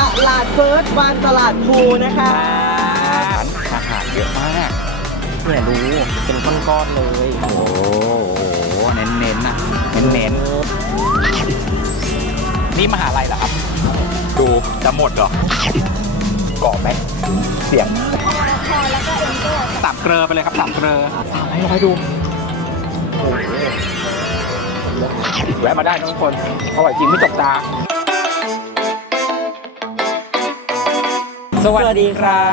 ตลาดเฟิร์สวันตลาดภูนะคะ ร้านอาหารเยอะมากเนี่ยดูเป็นก้อนๆเลย โอ้โหเน้นๆนะเน้นๆนี่มหาลัยเหรอครับ ดูจะหมดเหรอกรอบไหมเสียงสามเกลอไปเลยครับสามเกลอสามให้ร้อยดูโอ้โหแวะมาได้นะทุกคนอร่อยจริงไม่จกตา สวัสดีครั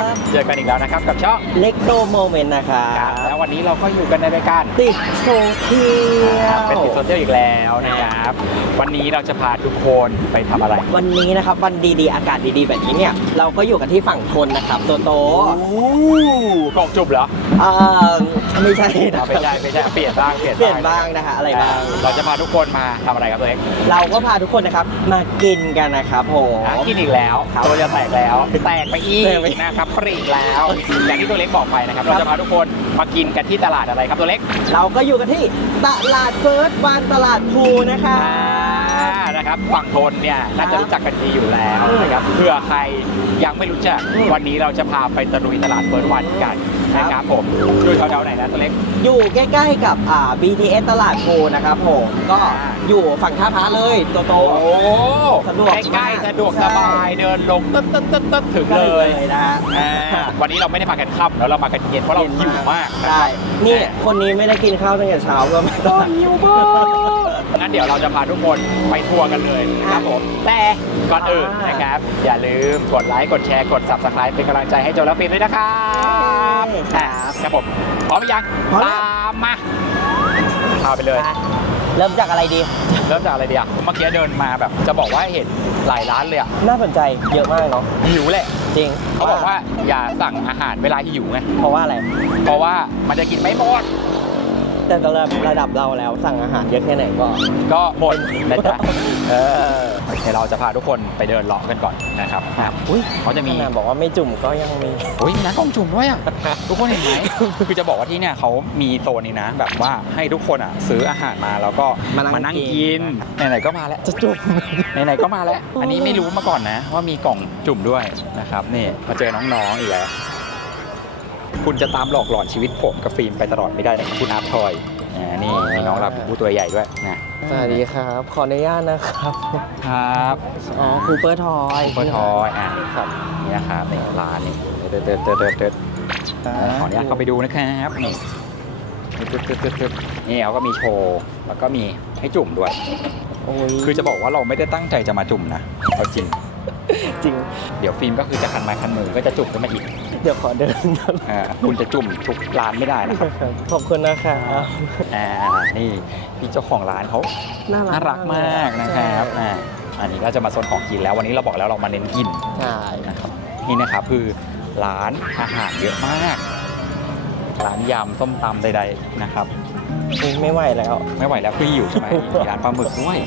บเจอกันอีกแล้วนะครับกับช่องเล็กโตโมเมนต์นะคะแล้ววันนี้เราก็อยู่กันในรายการติดโซเทียลเป็นติดโซเชียลอีกแล้วนะครับ วันนี้เราจะพาทุกคนไปทำอะไร วันนี้นะครับวันดีๆ อากาศดีๆ แบบนี้เนี่ย เราก็อยู่กันที่ฝั่งทนนะครับโตโตกองจุบเหรอเอ่อไม่ใช่นะเอาไม่ใช่ไม่ใช่เปลี่ยนบ้างเปลี่ยนเปลี่ยนบ้างนะคะอะไรบ้าง เราจะพาทุกคนมาทำอะไรครับตัวเองเราก็พาทุกคนนะครับมากินกันนะครับผม หากินอีกแล้วตัวจะแตกแล้ว แตกไปอีกแตกไปอีกนะครับปรีกแล้วอย่างที่ตัวเล็กบอกไปนะครับเราจะพาทุกคนมากินกันที่ตลาดอะไรครับตัวเล็กเราก็อยู่กันที่ตลาดเฟิร์สวันตลาดภูนะคะ อ่า นะครับฝั่งทนเนี่ยน่าจะรู้จักกันดีอยู่แล้วนะครับเพื่อใครยังไม่รู้จักอืมวันนี้เราจะพาไปตะลุยตลาดเฟิร์สวันกันนะครับผมอยู่แถวๆไหนนะตัวเล็ก อยู่ใกล้ๆกับอ่า BTS ตลาดภูนะครับผมก็อยู่ฝั่งท่าพระเลยโตโต โอ้สะดวกใกล้มากๆสะดวกสบายเดินลงตึ๊ดตึ๊ดตึ๊ดตึ๊ดถึงเลยนะฮะ อ่าวันนี้เราไม่ได้มากันค่ำแล้วเรามากันเย็นเพราะเราหิวมากนะคใช่รับนี่คนนี้ไม่ได้กินข้าวตั้งแต่เช้าก็ไม่ต้องหิวมาก งั้นเดี๋ยวเราจะพาทุกคนไปทัวร์กันเลยครับผมแต่ก่อนอื่นนะครับ อย่าลืมกดไลค์กดแชร์กด subscribe เป็นกำลังใจให้โจและฟิล์มด้วยนะครับอะครับผมพร้อมหรือยังพร้อมแล้ว ตามมาพาไปเลย เริ่มจากอะไรดี เริ่มจากอะไรดีอะเมื่อกี้เดินมาแบบ จะบอกว่าเห็นหลายร้านเลยอะน่าสนใจเยอะมากเนาะหิวแหละจริงเขาบอกว่าอย่าสั่งอาหารเวลาหิวไงเพราะว่าอะไรเพราะว่ามันจะกินไม่หมด แต่สำหรับระดับเราแล้วสั่งอาหารเยอะแค่ไหนก็ ก็หมดนะจ๊ะเออเดี๋ยวเราจะพาทุกคนไปเดินเลาะกันก่อนนะครับครับอุ้ยเขาจะมี ขนาดบอกว่าไม่จุ่มก็ยังมี อุ้ยมีร้านกล่องจุ่มด้วยอะ ทุกคนเห็นไหมคือจะบอกว่าที่เนี่ยเขามีโซนนี้นะ แบบว่าให้ทุกคนอะซื้ออาหารมาแล้วก็มานั่งนั่งกิกินนไหนๆก็มาแล้วจะจุ่มไหนๆก็มาแล้ว อันนี้ไม่รู้มาก่อนนะ ว่ามีกล่องจุ่มด้วยนะครับนี่มาเจอน้องๆอีกแล้ว คุณจะตามหลอกหลอนชีวิตผมกับฟิล์มไปตลอดไม่ได้นะคุณอาร์ตทอยอ่านี่มีน้องรับผู้ตัวใหญ่ด้วยนะสวัสดีครับ ขออนุญาตนะครับ ครับอ๋อคูเปอร์ทอยเปิดทอยอ่าครับนี่นะครับนี่ร้านนี่เดินเดินเดินเดินเดินขออนุญาตเข้าไปดูนะครับนี่ตึ๊ดตึ๊ดตึ๊ดตึ๊ดนี่เขาก็มีโชว์แล้วก็มีให้จุ่มด้วยโอ้ยคือจะบอกว่าเราไม่ได้ตั้งใจจะมาจุ่มนะเอาจริง จริง เดี๋ยวฟิล์มก็คือจะคันไม้คันมือก็จะจุ่มขึ้นมาอีก เดี๋ยวขอเดินอ่าคุณจะจุ่มทุกร้านไม่ได้นะครับขอบคุณนะครับอ่านี่พี่เจ้าของร้านเขาน่ารักน่ารักมากนะครับใช่อ่าอันนี้ก็จะมาโซนของกินแล้ววันนี้เราบอกแล้วเรามาเน้นกินใช่นะครับนี่นะครับคือร้านอาหารเยอะมาก ร้านยำส้มตำใดๆนะครับอุ๊ยไม่ไหวแล้ว ไม่ไหวแล้วคือหิวใช่ไหมมีร้านปลาหมึกด้วย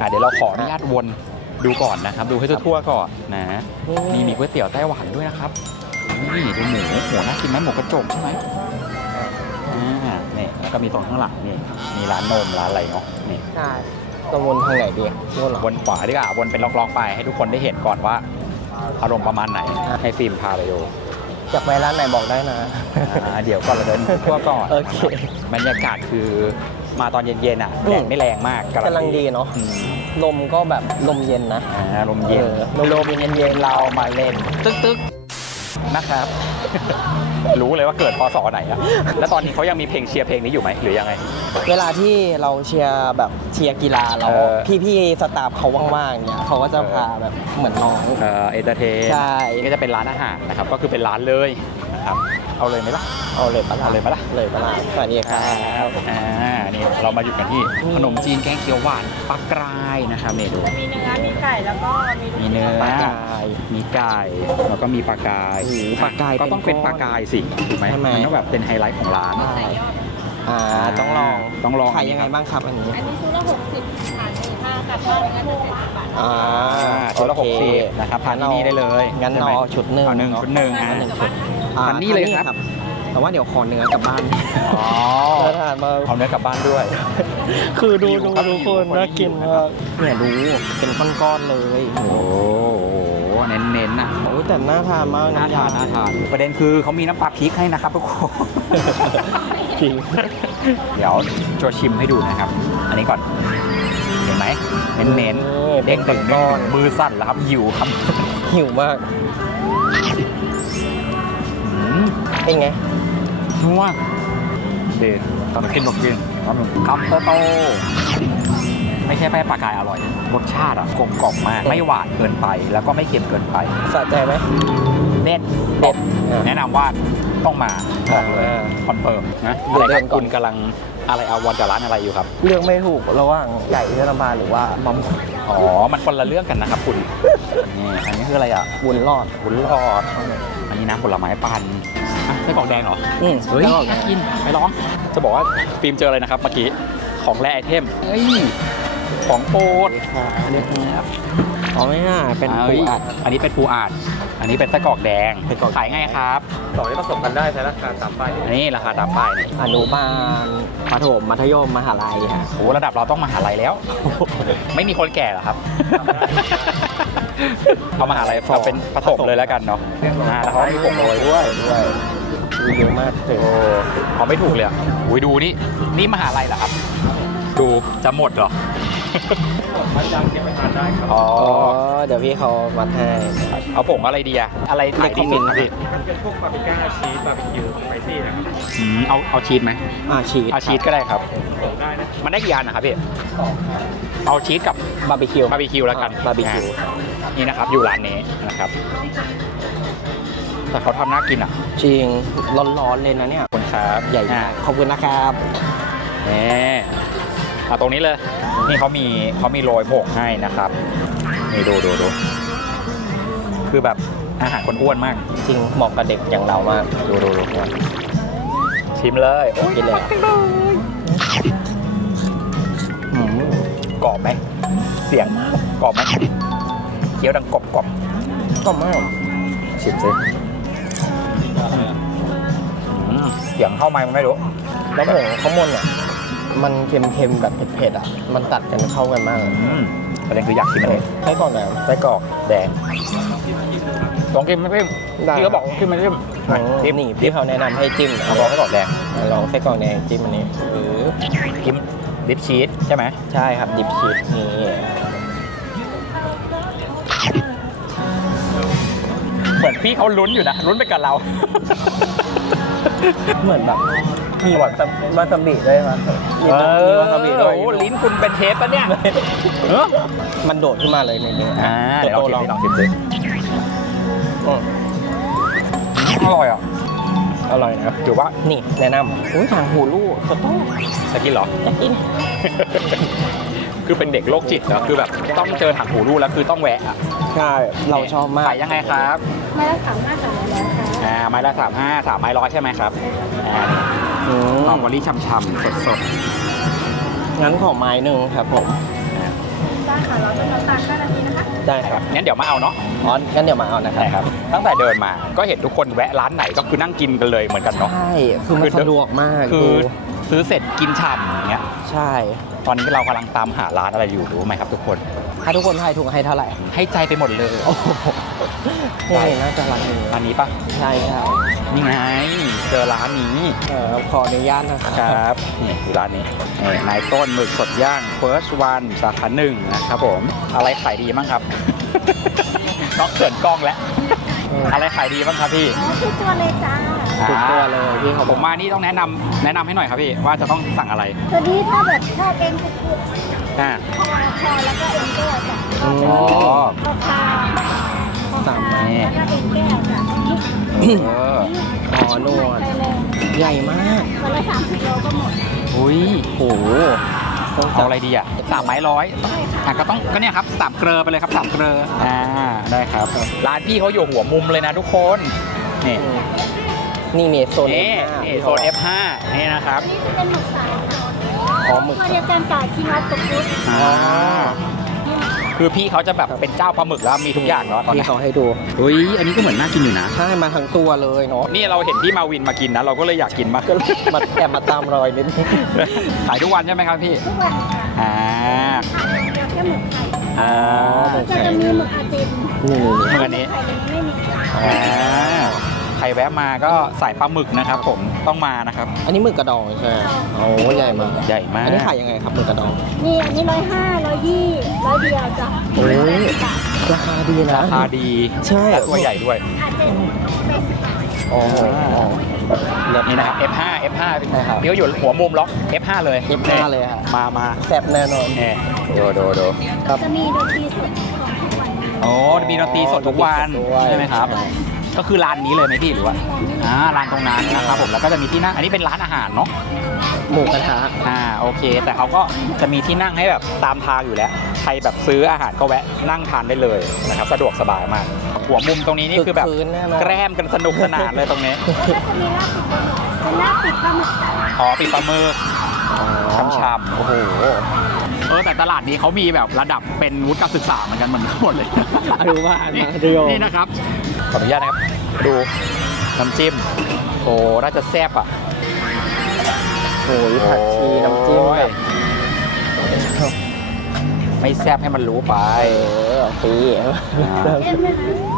อะเดี๋ยวเราขออนุญาตวน ดูก่อนนะครับ ดูให้ทั่วๆก่อนนะนี่มีก๋วยเตี๋ยวไต้หวันด้วยนะครับนี่ดูหมูหมูน่ากินไหมหมูกระจกใช่ไหมอ่านี่แล้วก็มีตรงข้างหลังนี่มีร้านนมร้านอะไรเนาะนี่ใช่ตรงวนทางไหนดีวนเหรอวนขวาดีกว่าวนเป็นล็อกๆไปให้ทุกคนได้เห็นก่อนว่าอารมณ์ประมาณไหนอะให้ฟิล์มพาไปดูอยากไปร้านไหนบอกได้นะอ่าเดี๋ยวก่อนเราเดินทั่วก่อนโอเคบรรยากาศคือมาตอนเย็นๆอะอืมแดดไม่แรงมากกำลังดีเนาะอืม ลมก็แบบลมเย็นนะอ่าลมเย็นเออลมเย็นๆเรามาเล่น ตึ๊กตึ๊กนะครับ รู้เลยว่าเกิดพศไหนอะแล้วตอนนี้เขายังมีเพลงเชียร์เพลงนี้อยู่ไหมหรือยังไง เวลาที่เราเชียร์แบบเชียร์กีฬาเราเออ พี่ๆสตาฟเขาว่างๆเนี่ยเขาก็จะพาแบบเหมือนน้อง เอ่อเอเตอร์เทนใช่นี่ก็จะเป็นร้านอาหารนะครับ ก็คือเป็นร้านเลยนะครับ เอาเลยไหมล่ะเอาเลยปะล่ะเอาเลยปะล่ะเลยปะล่ะสวัสดีคครัรับบอ่านี่เรามาอยู่กันที่ขนมจีนแกงเขียวหวานปลากรายนะครับเมนูมีเนื้อมีไก่แล้วก็มีมีเนื้อปลากรายมีไก่แล้วก็มีปลากรายโอ้โหปลากรายก็ต้องเป็นเป็นก้อนปลากรายสิถูกไหมใช่ไหมมันต้องแบบเป็นไฮไลท์ของร้านใส่ยอดอ่าต้องลองต้องลองขายยังไงบ้างครับอันนี้อันนี้ชุดละหกสิบค่ะถ้ากลับบ้านก็จะเจ็ดสิบบาทอ่าอ่าชุดละหโอกเคสิบนะครับทานที่นี่ได้เลยงั้นใช่ไหมเอาชุดหนึ่งเอาหนึ่งเนาะชุดหนึ่งอ่าเอาหนึ่งชุดทานนี่เลยครับ แต่ว่าเดี๋ยวขอเนื้อกลับบ้าน อ๋อน่าทานมากเอาเนื้อกลับบ้านด้วย คือดูหิวดูครับทุกคนหิวน่ากินหิวมากเนี่ยดูเป็นก้อนๆเลยโอ้โหเน้นๆนะโอ้ยแต่น่าทานมากน่าทานน่าทานประเด็นคือเขามีน้ำปลาพริกให้นะครับทุกคน จริงเดี๋ยวโชว์ชิมให้ดูนะครับ อันนี้ก่อน เห็นไหมเน้นๆเด้งตึงก้อนมือสั่นแล้วครับหิวครับ หิวมาก เป็นไงนัวเด็ดตอนกินบอกกินครับคำโตโตๆไม่ใช่แป้งปลากายอร่อยรสชาติอะกลมกล่อมมาก ไม่หวานเกินไปแล้วก็ไม่เค็มเกินไปสะใจไหมเด็ดเด็ดแนะนำว่าต้องมาบอกเลยอ่าคอนเฟิร์มนะเดี๋อะไรยวครับเดินก่อนคุณกำลังอะไรอาวรกับร้านอะไรอยู่ครับเลือกไม่ถูกระหว่างไก่เทศบาลหรือว่ามัมอ๋อ มันคนละเรื่องกันนะครับคุณนี่อันนี้คืออะไรอะบุญรอดวุ้นรอด อันนี้น้ำผลไม้ปั่นอะไส้กรอกแดงเหรออืมเฮ้ยแล้วก็น่ากินไปลอง จะบอกว่าฟิล์มเจออะไรนะครับเมื่อกี้ ของแร่ไอเทมเฮ้ย ของโปรดเรียกครับอ๋อไม่น่าเป็นปูอัด อันนี้เป็นปูอัด อันนี้เป็นไส้กรอกแดงไส้กรอกแดงขายไงครับสองที่ผสมกันได้ใช้ราคาตามป้ายอันนี้ราคาตามป้ายนี่อนุบาลประถมมัธยมมหาลัยฮะโอ้ระดับเราต้องมาหาลัยแล้ว ไม่มีคนแก่เหรอครับเอามาหาลัยเอาเป็นผสมเลยแล้วกันเนาะอ่าแล้วเขามีผงโรยด้วยด้วย มีเยอะมากเลยโอ้เอาไม่ถูกเลยอะอุ้ยดูนี่ นี่มหาลัยเหรอครับ ดูจะหมดเหรอมันจำเก็บไปทานได้ครับ อ๋อ อ๋อ เดี๋ยวพี่เขามัดให้ เอาผงอะไรดีอะอะไรขายดีสุดครับพี่มันเป็นพวกปาปริก้าชีสบาร์บีคิวสไปซี่นะครับอืมเอาเอาชีสไหมอ่าชีสเอาชีสก็ได้ครับผสมได้นะมันได้กี่อันนะครับพี่เอาชีสกับบาร์บีคิวบาร์บีคิวแล้วกัน บาร์บีคิวอะนี่นะครับอยู่ร้านนี้นะครับ แต่เขาทำน่ากินอะจริงร้อนๆเลยนะเนี่ย ขอบคุณครับใหญ่อะมากขอบคุณนะครับนี่เอาตรงนี้เลย นี่เขามีเขามีโรยผงให้นะครับนี่ดูดูดูคือแบบอาหารคนอ้วนมาก จริงเหมาะกับเด็กอย่างเรามากดูดูดูชิมเลยกินเลยอืมกรอบไหมเสียงกรอบไหมเคี้ยวดังกรอบกรอบก็มากชิมสิ สียงเข้าไมค์มันไม่รู้ แล้วผงข้าวมนอะ มันเค็มๆแบบเผ็ดๆอะ มันตัดกันเข้ากันมากเลยอืมประเด็นคืออยากชิมอันนี้ใช้ก่อนนะไส้กรอกแดงลองกินไหมพี่ได้พี่ก็บอกลองกินไหมพี่อืมจิ้มนี่พี่เขาแนะนำให้จิ้มเอาลองไส้กรอกแดงลองไส้กรอกแดงจิ้มอันนี้หรือจิ้มดิปชีสใช่ไหมใช่ครับดิบชีสนี่เหมือนพี่เขาลุ้นอยู่นะลุ้นไปกับเรา เหมือนแบบมีวาซาบิวาซาบิด้วยมั้ยมีเอมีอวาซาบิด้วยโอ้ลิ้นคุณเป็นเทปปะเนี่ยเออมันโดดขึ้นมาเลยในนี้อ่าเดี๋ยวลองชิมดิลองชิมสิอืมอร่อยอะอร่อยนะถือว่านี่แนะนำอุ้ยทางหูลูกสต๊อกจะกินเหรอจะกิน คือเป็นเด็กโรคจิตนะคือแบบต้องเจอถังหูรูดแล้วคือต้องแวะอะใช่ เราชอบมากขายยังไงครับไมาละสามห้าสามร้ อยแล้วค่ะอ่าไม้ละสามห้าสามไม้ร้อยใช่ไหมครับอ่าอืหอมมมะลิช่ำๆสดงั้นขอไม้หนึ่งครับผมได้ค่ะเราเป็นน้ำตาล5นาทีนะคะ ได้ๆคครัรับบงั้นเดี๋ยวมาเอาเนาะอ๋องั้นเดี๋ยวมาเอานะครับใช่ครับ ตั้งแต่เดินมาก็เห็นทุกคนแวะร้านไหนก็คือนั่งกินกันเลยเหมือนกันเนาะ ใช่ คือมันสะดวกมากคือดูซื้อเสร็จกินฉ่ำอย่างเงี้ย ใช่ ตอนนี้เรากำลังตามหาร้านอะไรอยู่รู้ไหมครับทุกคน ถ้าทุกคนทายถูกให้เท่าไหร่ให้ใจไปหมดเลย โอ้โห นี่น่าจะร้านนี้ร้านนี้ปะใช่ใช่นี่ไง เจอร้านนี้เออขออนุญาตนะคครัรับนี่คือร้านนี้นี่นายต้นหมึกสดย่าง first one สาขาหนึ่งนะครับผมอะไรขายดีบ้างครับนอกเขินกล้องแล้วอะไรขายดีบ้างครับพี่ทุกตัวเลยจ้าทุกตัวเลยพี่เขาผบอกมมานี่ต้องแนะนำแนะนำให้หน่อยครับพี่ว่าจะต้องสั่งอะไรตัวนี้ถ้าแบบชอบเอ็นกุกอ่าๆคอคอแล้วก็เอ็นแก้วจ้ะอืมอ๋อคอคา สามไม้แล้วก็เอ็นแก้วจ้ะนี่เอออ๋อนวด ไปเลยใหญ่มาก วันละสามสิบโลก็หมดอุ้ยโอ้โหต้องเอาจับอะไรดีอะสามไม้ร้อยใช่ค่ะอะก็ต้องก็เนี่ยครับสามเกลอไปเลยครับสามเกลออ่าได้ครับ ร้านพี่เขาอยู่หัวมุมเลยนะทุกคนนี่อืมนี่นี่โซนนี่ F5 นี่โซน F5 นี่นะครับ อันนี้จะเป็นหมึกสายอ๋อหมึก ตัวเดียวกันกับคิงออฟตกฟุตอ่า คือพี่เขาจะแบบเป็นเจ้าปลาหมึกแล้วมีทุกอย่างเนาะตอนพี่นี้เขาให้ดูเฮ้ยอันนี้ก็เหมือนน่ากินอยู่นะ ใช่มาทั้งตัวเลยเนาะนี่เราเห็นพี่มาวินมากินนะ เราก็เลยอยากกินมาก ก็เลยมาแอบมาตามรอยนิดนึงขายทุกวันใช่ไหมครับพี่ ทุกวันค่ะอ่าเดียวแค่หมึกไข่อ่าจะจะมีหมึกอาเจนนี่หมึกอันนี้ ไข่เลยไม่มี อ่า ใครแวะมาก็ใส่ปลาหมึกนะครับ ผมต้องมานะครับ อันนี้หมึกกระดองใช่ไหมโอ้ใหญ่มากใหญ่มากอันนี้ขายยังไงครับหมึกกระดองนี่อันนี้ร้อยห้าร้อยยี่ร้อยเดียวจ้ะโอ้ยราคาดีนะราคาดีใช่และตัวใหญ่ด้วยอาเจนแปดสิบบาทโอ้โหนี่นะครับ F5 F5 ใช่ครับพี่เขาอยู่หัวมุมล็อก F5 เลย F5 เลยอะมามาแซ่บแน่นอนเนี่ยดูดูดูจะมีดนตรีสดของทุกวันโอ้มีดนตรีสดทุกวันด้วยใช่ไหมครับ ก็คือร้านนี้เลยไหมพี่หรือว่าอ่าร้านตรงนั้นนะครับผมแล้วก็จะมีที่นั่งอันนี้เป็นร้านอาหารเนาะหมูกระทะอ่าโอเค แต่เขาก็จะมีที่นั่งให้แบบตามทางอยู่แล้วใครแบบซื้ออาหารก็แวะนั่งทานได้เลยนะครับสะดวกสบายมาก หัวมุมตรงนี้นี่คือแบบคืนแน่นอนแกล้มกันสนุกสนานเลยตรงนี้แล้วก็จะมีลาบติดปลาหมึกเป็นลาบติดปลาหมึกอ๋อปีปลาหมึกชำๆโอ้โห เออแต่ตลาดนี้เขามีแบบระดับเป็นวุฒิการศึกษาเหมือนกันเหมือนกันหมดเลยอนุบาลนี่มัธยม นี่นะครับ ขออนุญาตนะครับ ดูน้ำจิ้มโอ้น่าจะแซ่บอะโอ้ยผักชีน้ำจิ้มโอ้ยแบบไม่แซ่บให้มันรู้ไปเออฟรีเอ็มนะคะ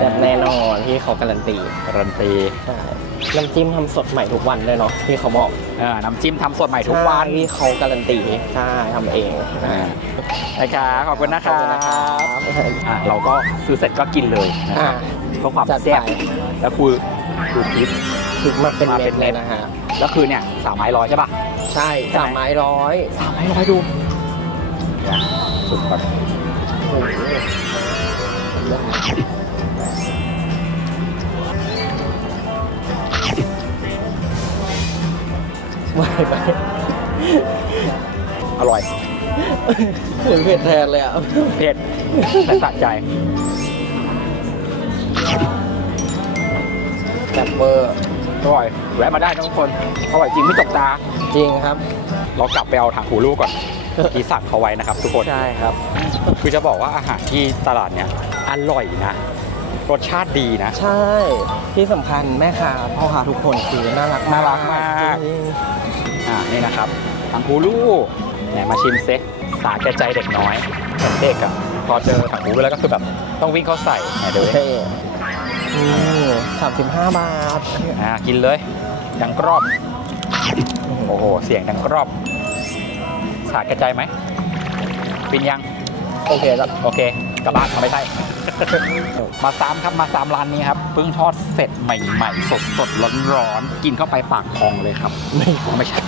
แบบแน่นอนที่เขาการันตีการันตีใช่น้ำจิ้มทำสดใหม่ทุกวันเลยเนาะที่เขาบอกเออน้ำจิ้มทำสดใหม่ทุกวันใช่ที่เขาการันตีใช่ทำเองอ่านะครับขอบคุณนะคขอบรับคุณนะครับอะเราก็ซื้อเสร็จก็กินเลยนะคอ่ารับเพื่อความจัดแซ่บไปแล้วคือดูพริก ถึงมาเป็นมาเม็เป็ดนเลเม็ยดนะฮะ แล้วคือเนี่ยสามไม้ร้อยใช่ป่ะใช่สามไม้ร้อยสามไม้ร้อยดูเนี่ยสุดก่อน ไม่ไปอร่อยเหมือนเผ็ดแทนเลยอะเผ็ดแต่สะใจแซ่บเบอร์อร่อยแวะมาได้นะทุกคนอร่อยจริงไม่ตกตา จริงครับ เรากลับไปเอาถังหูลูกก่อนที่สั่งเขาไว้นะครับ ทุกคนใช่ครับ คือจะบอกว่าอาหารที่ตลาดเนี่ยอร่อยนะ รสชาติดีนะ ใช่ที่สำคัญแม่ค้าพ่อค้าทุกคนคือน่ารักน่ารักมากจริงอ่า นี่นะครับถังหูลูกไหนมาชิมเซ็สาแก่ใจเด็กน้อยเหมือนเด็กอะพอเจอถังหูไปแล้วก็คือแบบต้องวิ่งเข้าใส่ไหนดูดิเท่สามสิบห้าบาทอ่ากินเลยดังกรอบโอ้โหเสียงดังกรอบ สาดกระจายไหมปินยัง โอเคแล้วโอเค กลับบ้านเอาไม่ใช่ มาซ้ำครับมาซ้ำร้านนี้ครับเพิ่งทอดเสร็จใหม่ๆ สดสดร้อนร้อนๆกินเข้าไปปากพองเลยครับ ไม่ไม่ใช่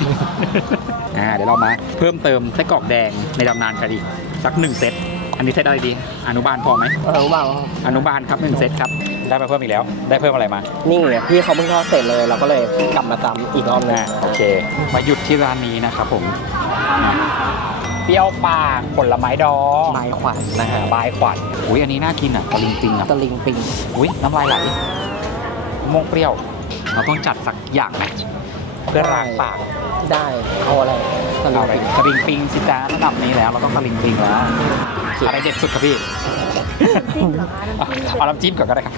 อ่าเดี๋ยวเรามาเพิ่มเติมไส้กรอกแดงในตำนานกันอีกสักหนึ่งเซตอันนี้เซตอะไรดี อนุบาลพอไหมเออรู้เปล่าอนุบาลครับหนึ่งเซตครับได้มาเพิ่มอีกแล้ว ได้เพิ่มอะไรมา นี่ไงพี่เขาเพิ่งทอดเสร็จเลย เราก็เลยกลับมาซ้ำอีกรอบหนึง อ่าโอเค มาหยุดที่ร้านนี้นะครับผมอะ เปรี้ยวปากผลไม้ดองไม้ขวัญนะฮะบายขวัญอุ้ยอันนี้น่ากินอะตะลิงปิงอะตะลิงปิงอุ้ยน้ำลายไหลมะม่วงเปรี้ยว เราต้องจัดสักอย่างไหมเพื่อล้างปากได้เอาอะไรตะลิเอางอะไรปิงตะลิงปิงสิจ้าระดับนี้แล้วเราต้องตะลิงปิงแล้วอะไรเด็ดสุดครับพี่จิ้มเหรอคะน้ำจิ้มเอาน้ำจิ้มก่อนก็ได้ครับ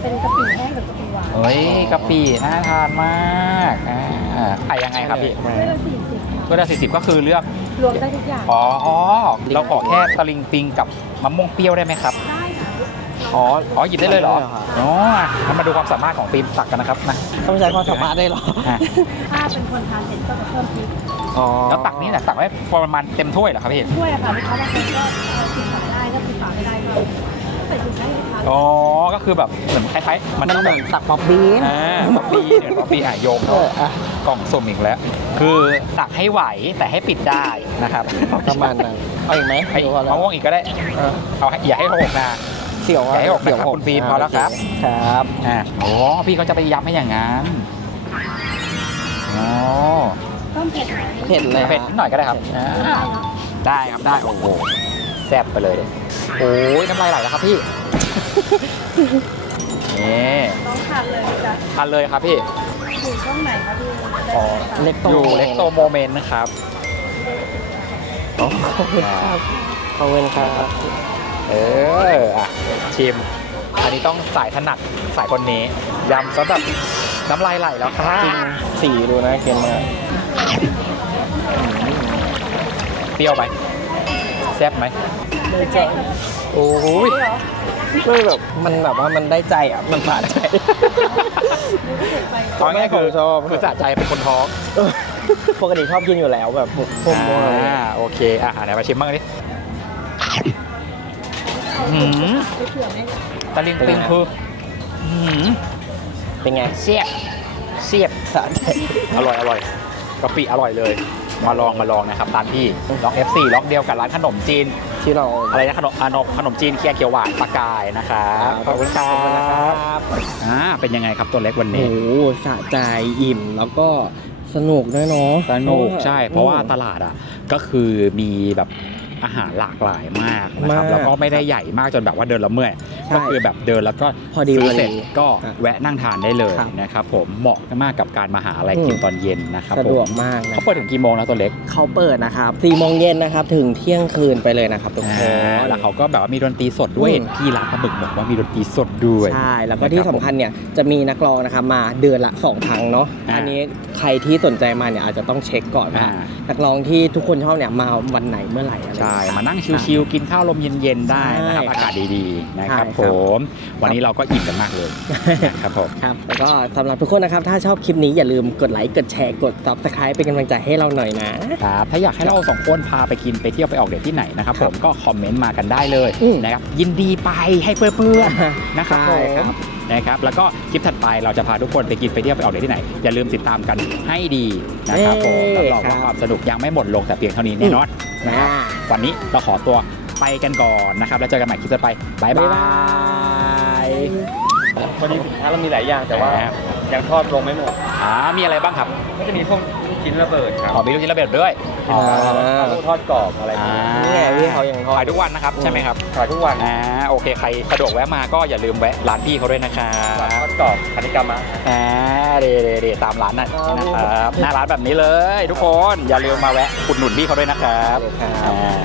เป็นกะปิแห้งกับกะปิหวานเฮ้ยกะปิน่าทานมากอ่าขายยังไงครับพี่ด้วยละสี่สิบก็ได้สี่สิบก็คือเลือก รวมได้ทุกอย่าง อ๋อ เราขอแค่ตะลิงปิงกับมะม่วงเปรี้ยวได้ไหมครับ ได้ค่ะอ๋อ อ๋อหยิบได้เลยเหรอได้ครับอ๋องั้นมาดูความสามารถของฟิล์มตักกันนะครับนะต้องใช้ความสามารถได้เหรออะถ้าเป็นคนทานเผ็ดก็จะเพิ่มพริกอ๋อแล้วตักนี่แหละตักไว้ประมาณเต็มถ้วยเหรอครับพี่ช่วยอะค่ะลูกค้าบางคนก็เอาปิดฝาได้ถ้าปิดฝาไม่ได้ก็ใส่ถุงให้ลูกค้าอ๋อ ก็คือแบบเหมือนคล้ายๆมันมันต้องเหแบมืบอนตักป๊อปปี้อ่าป๊อปปี้เนี่ยป๊อปปี้อะโยมเอออะกล่องสุ่มอีกแล้ว คือตักให้ไหวแต่ให้ปิดได้นะครับประมาณนั้นเอาอีกไหมไอ้หรือว่ามะม่วงอีกก็ได้เออเอาให้อย่าให้หกนะเสี่ยวอย่าให้หกนะครับคุณฟิล์มพอแล้วครับครับอ่าอ๋อพี่เขาจะไปย้ำให้อย่างนั้นอ๋อต้มเผ็ดไหมเผ็ดเลยเผ็ดฮะนิดหน่อยก็ได้ครับอ่าได้เนาะได้ครับได้โอ้โหแซ่บไปเลย โอ้ยน้ำลายไหลแล้วครับพี่ นี่ต้องทานเลยจ้ะทานเลยครับพี่อยู่ช่องไหนคะพี่อ๋อเล็กโตอยู่เล็กโตโมเมนต์นะครับอ๋อขอบคุณครับขอบคุณครับ เอออะชิม อันนี้ต้องสายถนัดสายคนนี้ยำซะแบบน้ำลายไหลแล้วครับจริงสีดูน่ากินมากเปรี้ยวไหมแซ่บไหมได้ใจโอ้ย ไม่แบบมันแบบว่ามันได้ใจอะ มันสะใจตอนนี้คือชอบคือสะใจเป็นคนท้องปกติชอบกินอยู่แล้วแบบหมกพุ่มพวกอะไรอ่าโอเค อะไหนมาชิมบ้างดิหืมตะลิงปิงคือหืมเป็นไงเสียบเสียบสะใจอร่อยอร่อยกะปิอร่อยเลย มาลองมาลองนะครับร้านพี่ล็อก F4 ล็อกเดียวกับร้านขนมจีน ที่เราอะไรนะขนมอานขนมจีนเคียเขียวหวานปลากายนะครับขอบคุณครัขอบคุณนะคบรับอ่าเป็นยังไงครับตัวเล็กวันโอ้นี้โหสะใจอิ่มแล้วก็สนุกด้วยเนาะสนุกใช่ เพราะว่าอืมตลาดอะก็คือมีแบบ อาหารหลากหลายมากนะครับมากแล้วก็ไม่ได้ใหญ่มากจนแบบว่าเดินและเมื่อยใช่ก็คือแบบเดินแล้วก็พอดีซื้พอดีเสร็จก็อะแวะนั่งทานได้เลยครับ นะครับผมเหมาะมากกับการมาหาอะไรอืมกินตอนเย็นนะครับสะผดวกมมากนะเขาเปิดถึงกี่โมงนะตัวเล็ก เขาเปิดนะครับ4โมงเย็นนะครับถึงเที่ยงคืนไปเลยนะครับทุกคนอ่าแล้วเขาก็แบบว่ามีดนตรีสดด้วยอืม เห็นพี่ร้านปลาหมึกบอกว่ามีดนตรีสดด้วย ใช่ แล้วก็ที่สำคัญเนี่ยจะมีนักร้องนะครับมาเดือนละสองครั้งเนาะ อ่า อันนี้ใครที่สนใจมาเนี่ยอาจจะต้องเช็คก่อนว่าอ่านักร้องที่ทุกคนชอบเนี่ยมาวันไหนเมื่อไหร่อะไรใช่มานั่งชิวๆกินข้าวลมเย็นๆได้นะครับใช่อากาศดีๆนะครับใช่ผครับมวันนี้เราก็อิ่มกันมากเลยนะครับผมครับแล้วก็สำหรับทุกคนนะครับถ้าชอบคลิปนี้อย่าลืมกดไลค์กดแชร์กด subscribe เป็นกำลังใจให้เราหน่อยนะครับถ้าอยากให้เราสองคนพาไปกินไปเที่ยวไปออกเดทที่ไหนนะครับคผรับมก็คอมเมนต์มากันได้เลยอืมนะครับยินดีไปให้เพื่อนๆนะครับผใช่มครับนะครับแล้วก็คลิปถัดไปเราจะพาทุกคนไปกินไปเที่ยวไปออกเดทที่ไหน อย่าลืมติดตามกันให้ดีนะครับผมเย้รับรองครัว่าบความสนุกยังไม่หมดลงแต่เพียงเท่านี้แน่นอนนะครับอ่าวันนี้เราขอตัวไปกันก่อนนะครับแล้วเจอกันใหม่คลิปต่อไปบายบาบ๊ายบายวันนี้สินค้าเรามีหลายอย่างแต่ว่าครับยังทอดลงไม่หมด อ่ามีอะไรบ้างครับ ก็จะมีพวกลูก ชิ้นระเบิดครับ อ๋อมีลูกชิ้นระเบิดด้วยอ่าลูกทอดกรอบอะไรอ่านี่ไงพี่เขายังทอดขายทุกวันนะครับใช่ไหมครับขายทุกวันอ่าโอเคใครสะดวกแวะมาก็อย่าลืมแวะร้านพี่เขาด้วยนะครัทบอดกรอบคานิกามะอ่าเดเดเดตามร้านนั่นนะครับหน้าร้านแบบนี้เลย ทุกคนอย่าลืมมาแวะอุดหนุนพี่เขาด้วยนะครับครับอ่า